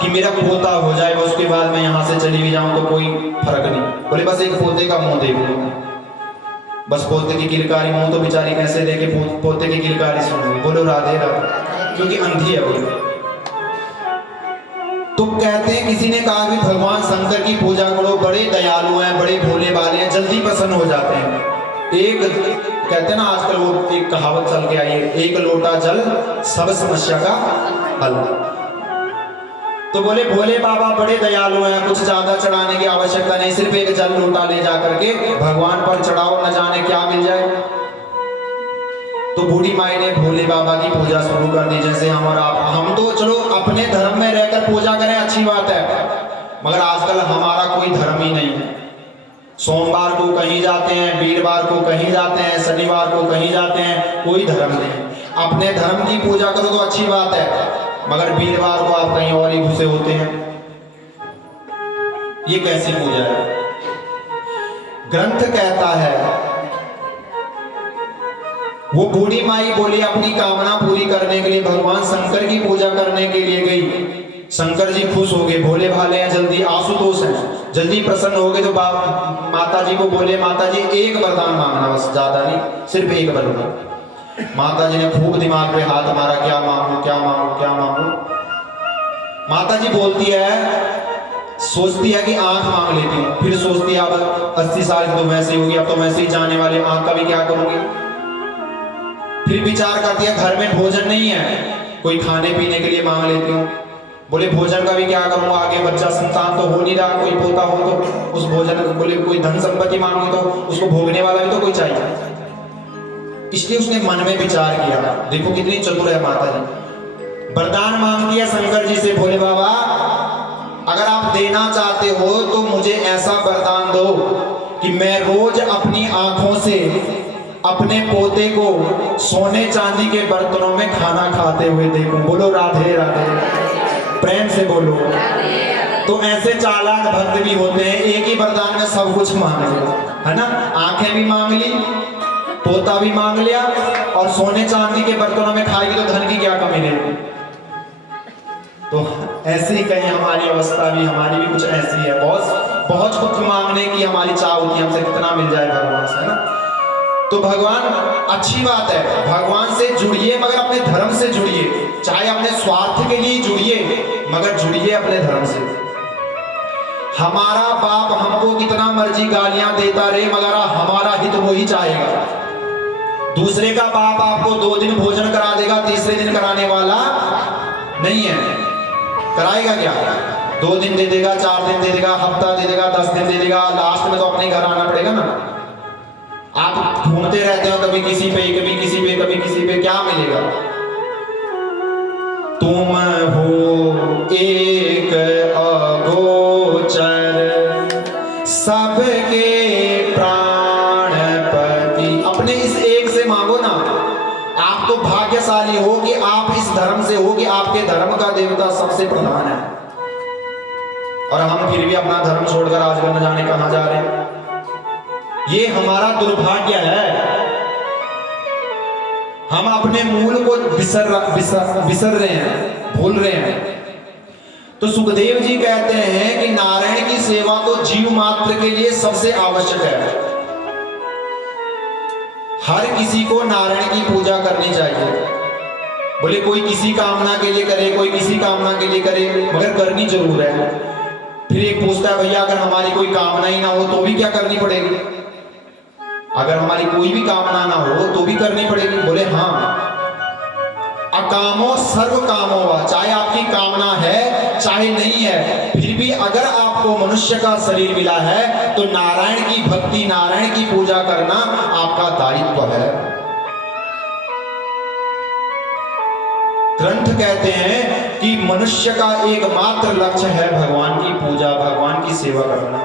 कि मेरा पोता हो जाए, उसके बाद मैं यहाँ से चली भी जाऊं तो कोई फर्क नहीं। बोले बस एक पोते का मुंह देख लो, बस पोते की किलकारी, मुंह तो बेचारी कैसे देके पोते की किलकारी सुन। बोलो राधे राधे, क्योंकि अंधी है बोले। तो कहते हैं किसी ने कहा कि भगवान शंकर की पूजा करो, बड़े दयालु हैं, बड़े भोले भाले हैं, जल्दी प्रसन्न हो जाते हैं। एक कहते हैं ना आजकल वो एक कहावत चल के आई है, एक लोटा जल सब समस्या का हल। तो बोले भोले बाबा बड़े दयालु हैं, कुछ ज्यादा चढ़ाने की आवश्यकता नहीं, सिर्फ एक जल लोटा ले जा करके भगवान पर चढ़ाओ, न जाने क्या मिल जाए। तो बूढ़ी माई ने भोले बाबा की पूजा शुरू कर दी। जैसे हम तो चलो अपने धर्म में रहकर पूजा करें, अच्छी बात है, मगर आजकल हमारा कोई धर्म ही नहीं है। सोमवार को कहीं जाते हैं, वीरवार को कहीं जाते हैं, शनिवार को कहीं जाते हैं, कोई धर्म नहीं। अपने धर्म की पूजा करो तो अच्छी बात है, मगर वीरवार को आप कहीं और ही घुसे होते हैं। ये कैसी पूजा है? ग्रंथ कहता है, वो बूढ़ी माई बोली अपनी कामना पूरी करने के लिए भगवान शंकर की पूजा करने के लिए गई। शंकर जी खुश हो गए, भोले भाले हैं, जल्दी आशुतोष हैं, जल्दी प्रसन्न हो गए। तो माता जी को बोले, माता जी एक वरदान मांगना, बस ज्यादा नहीं, सिर्फ एक वरदान। माता जी ने खूब दिमाग पे हाथ मारा, क्या मांगू क्या मांगू क्या मांगू। माता जी बोलती है, सोचती है कि आंख मांग लेती हूँ, फिर सोचती है अब 80 साल तो वैसे ही होगी, अब तो वैसे ही जाने वाले, आंख का भी क्या करूंगी। फिर विचार करती है घर में भोजन नहीं है, कोई खाने पीने के लिए मांग लेती हूँ। बोले भोजन का भी क्या करूँ, आगे बच्चा संतान तो हो नहीं रहा, कोई पोता हो तो उस भोजन, बोले कोई धन संपत्ति मांगी तो उसको भोगने वाला भी तो कोई चाहिए। इसलिए उसने मन में विचार किया। देखो कितनी चतुर है माता जी। वरदान मांगती है शंकर जी से, भोले बाबा अगर आप देना चाहते हो तो मुझे ऐसा वरदान दो कि मैं रोज अपनी आंखों से अपने पोते को सोने चांदी के बर्तनों में खाना खाते हुए देखूं। बोलो राधे राधे, प्रेम से बोलो। तो ऐसे चालाक भक्त भी होते हैं, एक ही वरदान में सब कुछ मांग लिया, है ना। आंखें भी मांग ली, पोता भी मांग लिया, और सोने चांदी के बर्तनों में खाएगी तो धन की क्या कमी रहेगी। तो ऐसे ही कहीं हमारी अवस्था भी, हमारी भी कुछ ऐसी है, बहुत बहुत कुछ मांगने की हमारी चाह होती है, हमसे कितना मिल जाए भगवान से, है ना। तो भगवान अच्छी बात है, भगवान से जुड़िए, मगर अपने धर्म से जुड़िए। चाहे अपने स्वार्थ के लिए जुड़िए, मगर जुड़िए अपने धर्म से। हमारा बाप हमको कितना मर्जी गालियां देता रहे, मगर हमारा हित वो ही चाहेगा। दूसरे का बाप आपको 2 दिन भोजन करा देगा, तीसरे दिन कराने वाला नहीं है। कराएगा क्या? 2 दिन दे देगा, 4 दिन दे देगा, हफ्ता दे देगा, 10 दिन दे देगा, लास्ट में तो अपने घर आना पड़ेगा ना। आप ढूंढते रहते हो, कभी किसी पे, कभी किसी पे, कभी किसी पे, क्या मिलेगा? तुम हो एक अगोचर सबके प्राणपति। अपने इस एक से मांगो ना। आप तो भाग्यशाली हो कि आप इस धर्म से हो, कि आपके धर्म का देवता सबसे प्रधान है, और हम फिर भी अपना धर्म छोड़कर आजकल न जाने कहां जा रहे हैं। ये हमारा दुर्भाग्य है। हम अपने मूल को बिसर रहे हैं, भूल रहे हैं। तो सुखदेव जी कहते हैं कि नारायण की सेवा तो जीव मात्र के लिए सबसे आवश्यक है। हर किसी को नारायण की पूजा करनी चाहिए। बोले कोई किसी कामना के लिए करे, कोई किसी कामना के लिए करे, मगर करनी जरूर है। फिर एक पूछता है, भैया अगर हमारी कोई कामना ही ना हो तो भी क्या करनी पड़ेगी? अगर हमारी कोई भी कामना ना हो तो भी करनी पड़ेगी। बोले हाँ, अकामो सर्व कामो वा। चाहे आपकी कामना है चाहे नहीं है, फिर भी अगर आपको मनुष्य का शरीर मिला है तो नारायण की भक्ति, नारायण की पूजा करना आपका दायित्व है। ग्रंथ कहते हैं कि मनुष्य का एकमात्र लक्ष्य है भगवान की पूजा, भगवान की सेवा करना।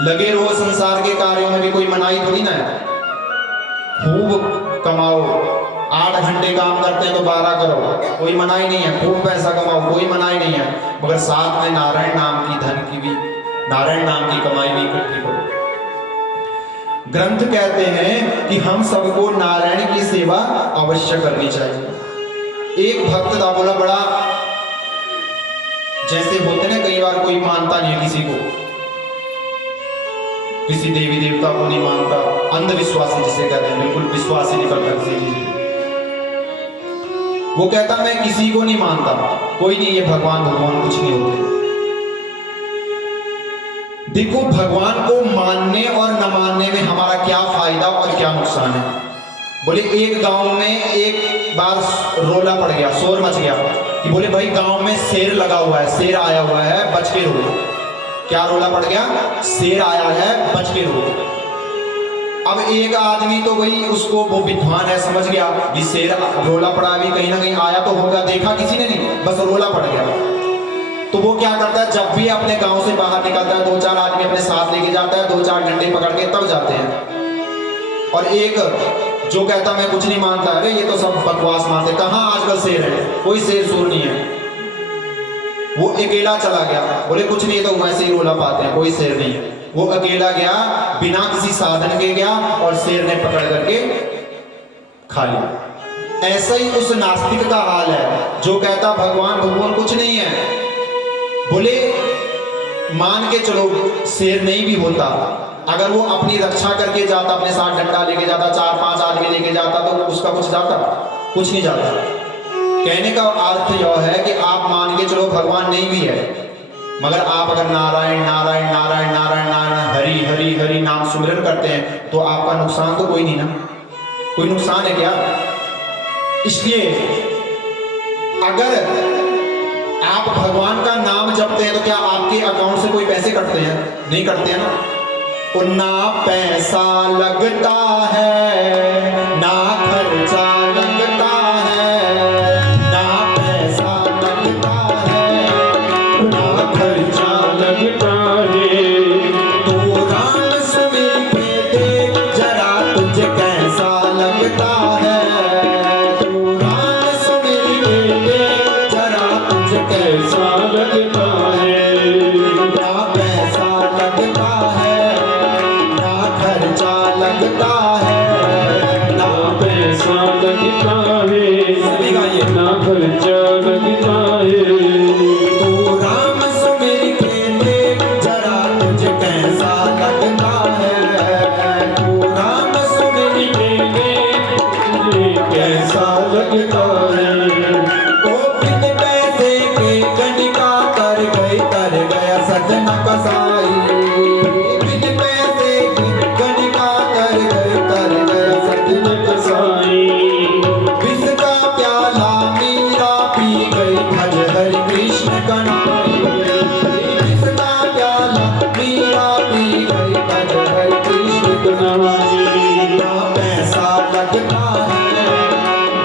लगे रहो संसार के कार्यों में, भी कोई मनाही थोड़ी ना है। खूब कमाओ, 8 घंटे काम करते हैं तो 12 करो, कोई मनाही नहीं है। खूब पैसा कमाओ, कोई मनाही नहीं है, मगर साथ में नारायण नाम की धन की भी, नारायण नाम की कमाई भी इकट्ठी करो। ग्रंथ कहते हैं कि हम सबको नारायण की सेवा अवश्य करनी चाहिए। एक भक्त था, बोला बड़ा, जैसे होते ना कई बार कोई मानता नहीं है किसी को, किसी देवी देवता को नहीं मानता, अंधविश्वासी जिसे कहते हैं, बिल्कुल विश्वास ही नहीं करता किसी चीज पे। वो कहता मैं किसी को नहीं मानता, कोई नहीं, ये भगवान भगवान कुछ नहीं होते। देखो भगवान को मानने और न मानने में हमारा क्या फायदा और क्या नुकसान है। बोले एक गांव में एक बार रोला पड़ गया, शोर मच गया कि बोले भाई गांव में शेर लगा हुआ है, शेर आया हुआ है, बच के रहो। क्या रोला पड़ गया? शेर आया है, बच के रहो। अब एक आदमी तो वही उसको, वो विद्वान है, समझ गया कि शेर रोला पड़ा, भी कहीं ना कहीं आया तो होगा, देखा किसी ने नहीं, बस रोला पड़ गया। तो वो क्या करता है, जब भी अपने गांव से बाहर निकलता है 2-4 आदमी अपने साथ लेके जाता है, 2-4 डंडे पकड़ के तब जाते हैं। और एक जो कहता मैं कुछ नहीं मानता, अरे ये तो सब बकवास मानते, कहाँ आजकल शेर है, कोई शेर सूर नहीं है। वो अकेला चला गया, बोले कुछ नहीं, तो वैसे ही रोला पाते हैं, कोई शेर नहीं है। वो अकेला गया, बिना किसी साधन के गया, और शेर ने पकड़ करके खा लिया। ऐसा ही उस नास्तिक का हाल है जो कहता भगवान कुछ नहीं है। बोले मान के चलो शेर नहीं भी होता, अगर वो अपनी रक्षा करके जाता, अपने साथ डंडा लेके जाता, 4-5 आदमी लेके जाता, तो उसका कुछ जाता, कुछ नहीं जाता। कहने का अर्थ यह है कि आप मान के चलो भगवान नहीं भी है, मगर आप अगर नारायण नारायण नारायण नारायण नारायण हरि हरि हरि नाम सुमिरन करते हैं तो आपका नुकसान तो कोई नहीं ना, कोई नुकसान है क्या? इसलिए अगर आप भगवान का नाम जपते हैं तो क्या आपके अकाउंट से कोई पैसे कटते हैं? नहीं कटते हैं ना। ना पैसा लगता है ना खर्चा लगता है, ना पैसा लगता है ना खर्चा लगता है। तो राम सुमिर के देख जरा तुझे कैसा लगता है, तो राम सुमिर के देख जरा तुझे कैसा लगता है। ना पैसा लगता है ना खर्चा लगता है, ना पैसा लगता है सभी गाइए। ना खर्चा लगता है। तो राम सुमिर के देख जरा तुझे कैसा लगता है, तो राम सुमिर के देख तुझे कैसा लगता है। ओ बिन पैसे के गणिका कर गया सजना कसाई, बिन पैसे की गणिका कर गया सजना कसाई। विष का प्याला मीरा पी गई, भज हरि कृष्ण कन्हैया। विष का प्याला मीरा पी गई, भज हरि कृष्ण कन्हैया। ना पैसा लगता है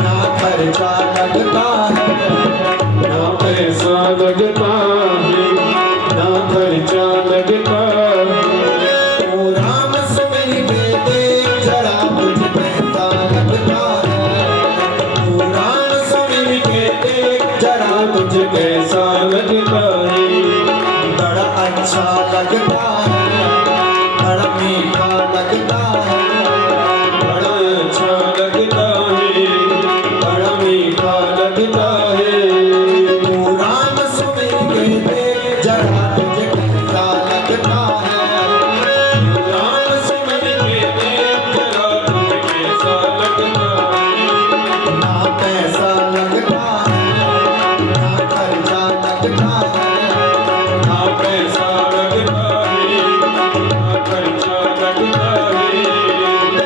ना खर्चा लगता है, ना पैसा लगता है ना खर्चा लगता है। ओ राम सुमिर के देख जरा तुझे कैसा लगता है, ओ राम सुमिर के देख जरा तुझे कैसा लगता है। बड़ा अच्छा लगता है, बड़ा मीठा लगता है, बड़ा अच्छा लगता है बड़ा मीठा लगता है। ओ राम सुमिर के देख जरा तुझे कैसा लगता है, राम सुमिर के देख जरा तुझे कैसा लगता है। ना पैसा लगता है ना खर्चा लगता है, ना पैसा लगता है ना खर्चा लगता है।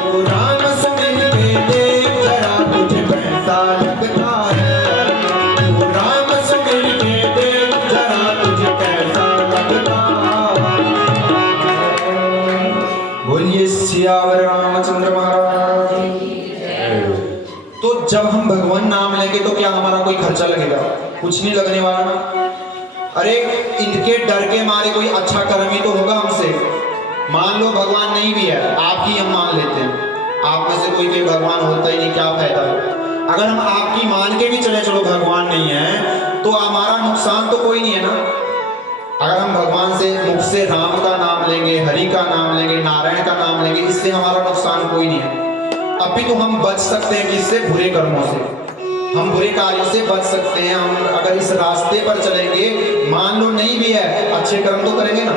तो राम सुमिर के देख जरा तुझे कैसा लगता है, तो राम सुमिर के देख जरा तुझे कैसा लगता है। बोलिए सियावर रामचंद्र महाराज की। तो जब हम भगवान नाम लेंगे तो क्या हमारा कोई खर्चा लगेगा? कुछ नहीं लगने वाला ना। अरे इनके डर के मारे कोई अच्छा कर्म ही तो होगा हमसे। मान लो भगवान नहीं भी है, आपकी हम मान लेते हैं, आप में से कोई भी भगवान होता ही नहीं, क्या फायदा है? अगर हम आपकी मान के भी चले चलो भगवान नहीं है तो हमारा नुकसान तो कोई नहीं है ना। अगर हम भगवान से मुख से राम का नाम लेंगे, हरि का नाम लेंगे, नारायण का नाम लेंगे, इससे हमारा नुकसान कोई नहीं है। अभी तो हम बच सकते हैं किससे? बुरे कर्मों से, हम बुरे कार्यों से बच सकते हैं। हम अगर इस रास्ते पर चलेंगे, मान लो नहीं भी है, अच्छे कर्म तो करेंगे ना।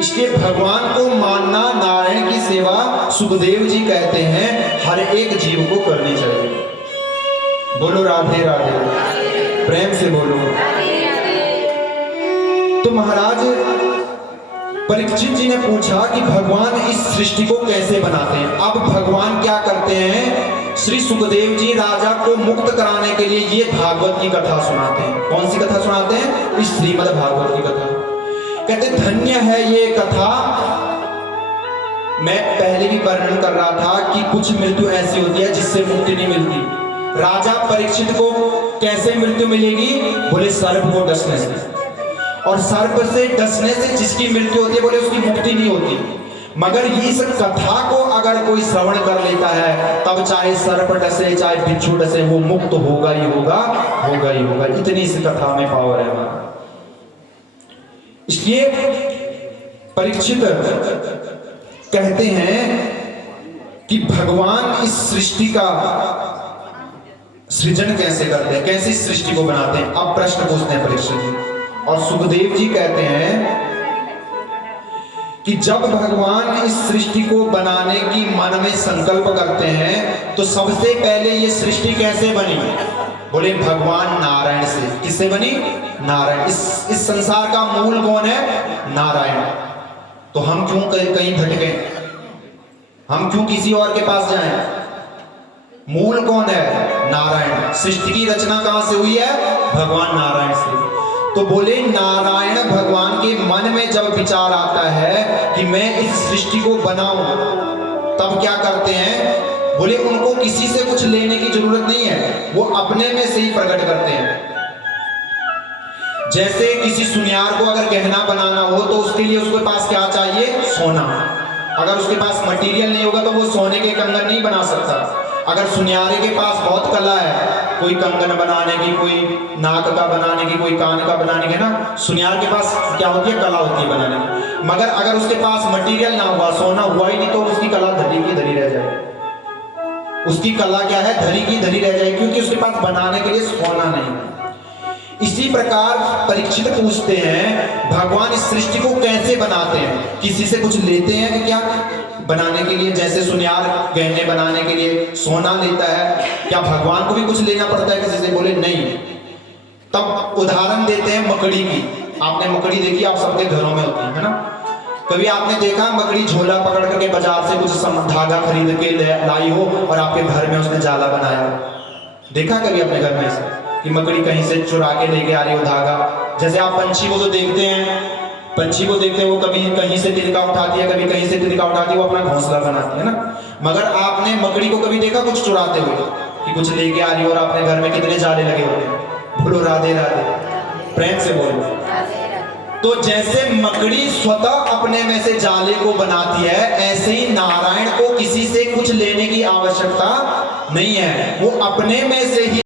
इसलिए भगवान को मानना, नारायण की सेवा सुखदेव जी कहते हैं हर एक जीव को करनी चाहिए। बोलो राधे राधे, प्रेम से बोलो। तो महाराज परीक्षित जी ने पूछा कि भगवान इस सृष्टि को कैसे बनाते हैं। अब भगवान क्या करते हैं, श्री सुखदेव जी राजा को मुक्त कराने के लिए ये भागवत की कथा सुनाते हैं। कौन सी कथा सुनाते हैं? इस श्रीमद् भागवत की कथा। कहते धन्य है ये कथा मैं पहले भी वर्णन कर रहा था कि कुछ मृत्यु ऐसी होती है जिससे मुक्ति नहीं मिलती। राजा परीक्षित को कैसे मृत्यु मिलेगी? बोले सर्प को डसने से, और सर्प से डसने से जिसकी मृत्यु होती है बोले उसकी मुक्ति नहीं होती। मगर इस कथा को अगर कोई श्रवण कर लेता है तब चाहे सर्प डसे चाहे बिच्छू डसे वो मुक्त होगा ही होगा, होगा ही होगा। इतनी इस कथा में पावर है हमारा। इसलिए परीक्षित कहते हैं कि भगवान इस सृष्टि का सृजन कैसे करते हैं, कैसे इस सृष्टि को बनाते हैं। अब प्रश्न पूछते हैं परीक्षित जी, और सुखदेव जी कहते हैं कि जब भगवान इस सृष्टि को बनाने की मन में संकल्प करते हैं तो सबसे पहले ये सृष्टि कैसे बनी? बोले भगवान नारायण से। किससे बनी? नारायण। इस संसार का मूल कौन है? नारायण। तो हम क्यों कहीं भटके? हम क्यों किसी और के पास जाएं? मूल कौन है? नारायण। सृष्टि की रचना कहां से हुई है? भगवान नारायण से। तो बोले नारायण भगवान के मन में जब विचार आता है कि मैं इस सृष्टि को बनाऊं, तब क्या करते हैं? बोले उनको किसी से कुछ लेने की जरूरत नहीं है, वो अपने में से ही प्रकट करते हैं। जैसे किसी सुनियार को अगर गहना बनाना हो तो उसके लिए उसके पास क्या चाहिए? सोना। अगर उसके पास मटेरियल नहीं होगा तो वो सोने के कंगन नहीं बना सकता। अगर सुनियारे के पास बहुत कला है, कोई कंगन बनाने की, कोई नाक का बनाने की, कोई कान का बनाने की, ना सुनियार के पास क्या होती है? कला होती है बनाने की। मगर अगर उसके पास मटेरियल ना हुआ, सोना हुआ ही नहीं, तो उसकी कला धरी की धरी रह जाएगी। उसकी कला क्या है? धरी की धरी रह जाएगी, क्योंकि उसके पास बनाने के लिए सोना नहीं है। इसी प्रकार परीक्षित पूछते हैं भगवान इस सृष्टि को कैसे बनाते हैं? किसी से कुछ लेते हैं कि क्या बनाने के लिए? जैसे सुनियार गहने बनाने के लिए सोना लेता है, क्या भगवान को भी कुछ लेना पड़ता है किसी से? बोले नहीं। तब उदाहरण देते हैं मकड़ी की। आपने मकड़ी देखी, आप सबके घरों में होती है ना? कभी आपने देखा मकड़ी झोला पकड़ करके बाजार से कुछ धागा खरीद के लाई हो और आपके घर में उसने जाला बनाया? देखा कभी अपने घर में ऐसा कि मकड़ी कहीं से चुरा के लेके आ रही हो धागा? जैसे आप पंछी को तो देखते हैं, पंछी को देखते हैं वो कभी कहीं से तिनका उठाती है, कभी कहीं से तिनका उठाती है, वो अपना घोंसला बनाती है ना। मगर आपने मकड़ी को कभी देखा कुछ चुराते हुए कि कुछ लेके आ रही हो? और अपने घर में कितने जाले लगे होते हैं? बोलो राधे राधे, प्रेम से बोलो। तो जैसे मकड़ी स्वतः अपने में से जाले को बनाती है, ऐसे ही नारायण को किसी से कुछ लेने की आवश्यकता नहीं है, वो अपने में से ही